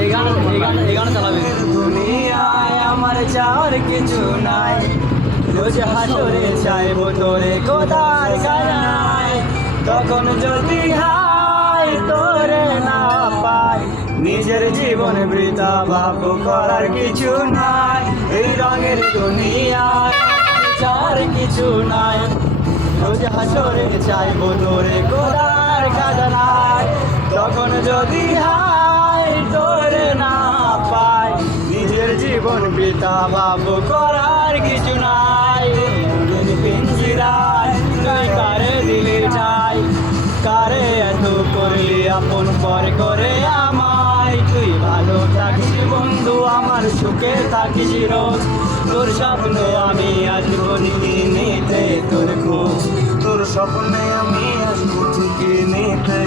এই গান চালাবে। দুনিয়ায় আমার চাওয়ার কিছু নাই, রোজ হাসরে চাইবো তোরে কোদার খানায়। তখন যদি হাই তোরে না পাই, নিজের জীবন বৃথা ভাব করার কিছু নাই। এই রঙের দুনিয়ায় চাওয়ার কিছু নাই, রোজ হাসরে চাইবো তোরে কোদার খাজানায়। তখন যদি হাই তোরে না পাই, নিজের জীবন বৃথা ভাব করার কিছু নাই। পিঞ্জিরায় তুই কারে দিলি ঠাই, কারে এত করলি আপন পর করে আমায়। তুই ভালো থাকিস বন্ধু, আমার সুখে থাকিস রোজ। তোর স্বপ্ন আমি আসবো ঠিকই নিতে তোর খোঁজ, তোর স্বপ্নে আমি আসবো ঠিকই নিতে।